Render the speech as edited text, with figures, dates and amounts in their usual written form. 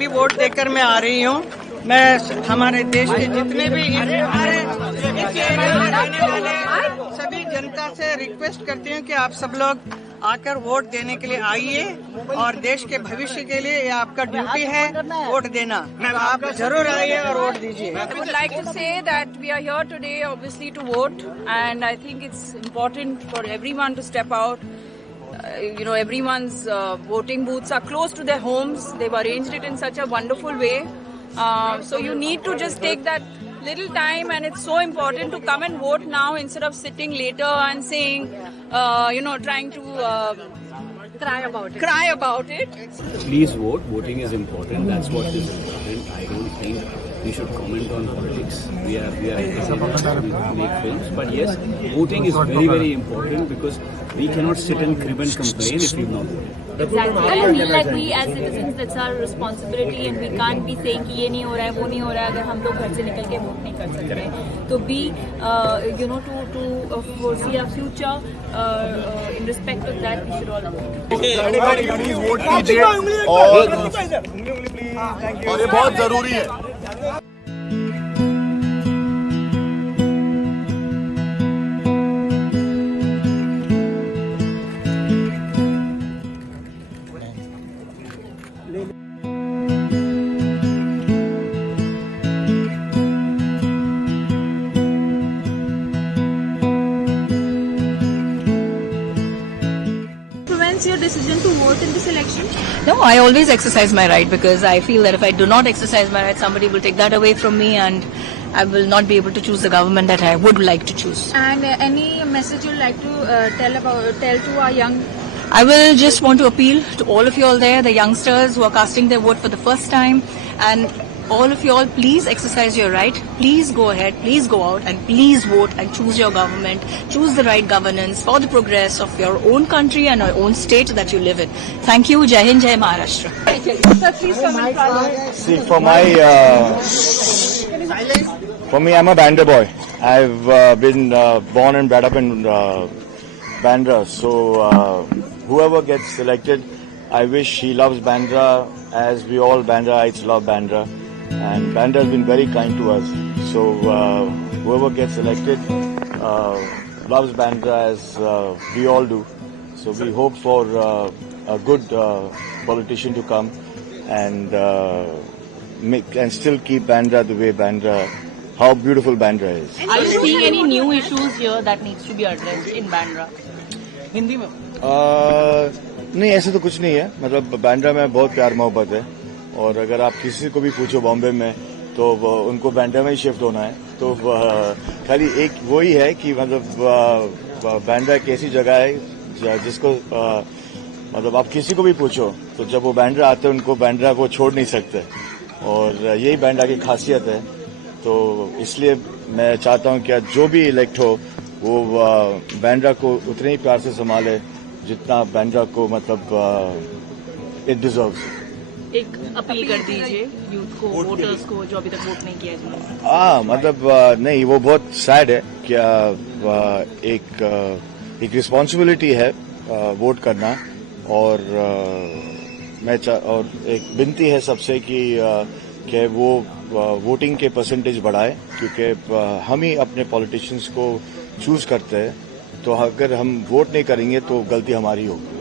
अभी वोट देकर मैं आ रही हूँ। मैं हमारे देश के जितने भी सभी जनता से रिक्वेस्ट करती हूँ कि आप सब लोग आकर वोट देने के लिए आइए और देश के भविष्य के लिए ये आपका ड्यूटी है वोट देना। आप जरूर आइए और वोट दीजिए। I would like to say that we are here today obviously to vote, and I think it's important for everyone to step out. Everyone's voting booths are close to their homes. They've arranged it in such a wonderful way. So you need to just take that little time, and it's so important to come and vote now instead of sitting later and saying, trying to cry about it. Please vote. Voting is important. That's what is important. I don't think we should comment on politics. We are to make films, but yes, voting is very, very important because we cannot sit and crib and complain if we've not voted. Exactly. I feel like we as citizens, that's our responsibility, and we can't be saying कि ये नहीं हो रहा है, वो नहीं हो रहा है, अगर हम लोग घर से निकल के वोट नहीं कर सकते. तो to foresee our future, in respect of that, we should all vote. Please vote कीजिए और ये बहुत जरूरी है. Your decision to vote in this election? No, I always exercise my right because I feel that if I do not exercise my right, somebody will take that away from me and I will not be able to choose the government that I would like to choose. And any message you'd like to tell to our young? I will just want to appeal to all of you all there, the youngsters who are casting their vote for the first time, and all of you all, please exercise your right. Please go ahead, please go out and please vote and choose your government. Choose the right governance for the progress of your own country and your own state that you live in. Thank you. Jai Hind, Jai Maharashtra. Sir, please come and follow. See, for me, I'm a Bandra boy. I've been born and bred up in Bandra. So whoever gets selected, I wish he loves Bandra as we all Bandraites love Bandra. And Bandra has been very kind to us. So whoever gets elected loves Bandra as we all do. So we hope for a good politician to come and still keep Bandra the way how beautiful Bandra is. Are you seeing any new issues here that needs to be addressed in Bandra? Hindi mein? नहीं, ऐसे तो कुछ नहीं है. मतलब बांद्रा में बहुत प्यार मोहब्बत है और अगर आप किसी को भी पूछो बॉम्बे में तो उनको बांद्रा में ही शिफ्ट होना है. तो खाली एक वो ही है कि मतलब बांद्रा एक ऐसी जगह है जिसको मतलब आप किसी को भी पूछो तो जब वो बांद्रा आते हैं उनको बांद्रा को छोड़ नहीं सकते और यही बांद्रा की खासियत है. तो इसलिए मैं चाहता हूं कि जो भी इलेक्ट हो वो बांद्रा को उतने ही प्यार से संभाले जितना बांद्रा को मतलब इट डिजर्व्स. एक अपील कर दीजिए यूथ को, वोटर्स को जो अभी तक वोट नहीं किया है. मतलब नहीं, वो बहुत सैड है कि एक रिस्पॉन्सिबिलिटी है वोट करना और और एक विनती है सबसे कि वो वोटिंग के परसेंटेज बढ़ाए क्योंकि हम ही अपने पॉलिटिशियंस को चूज करते हैं. तो अगर हम वोट नहीं करेंगे तो गलती हमारी होगी.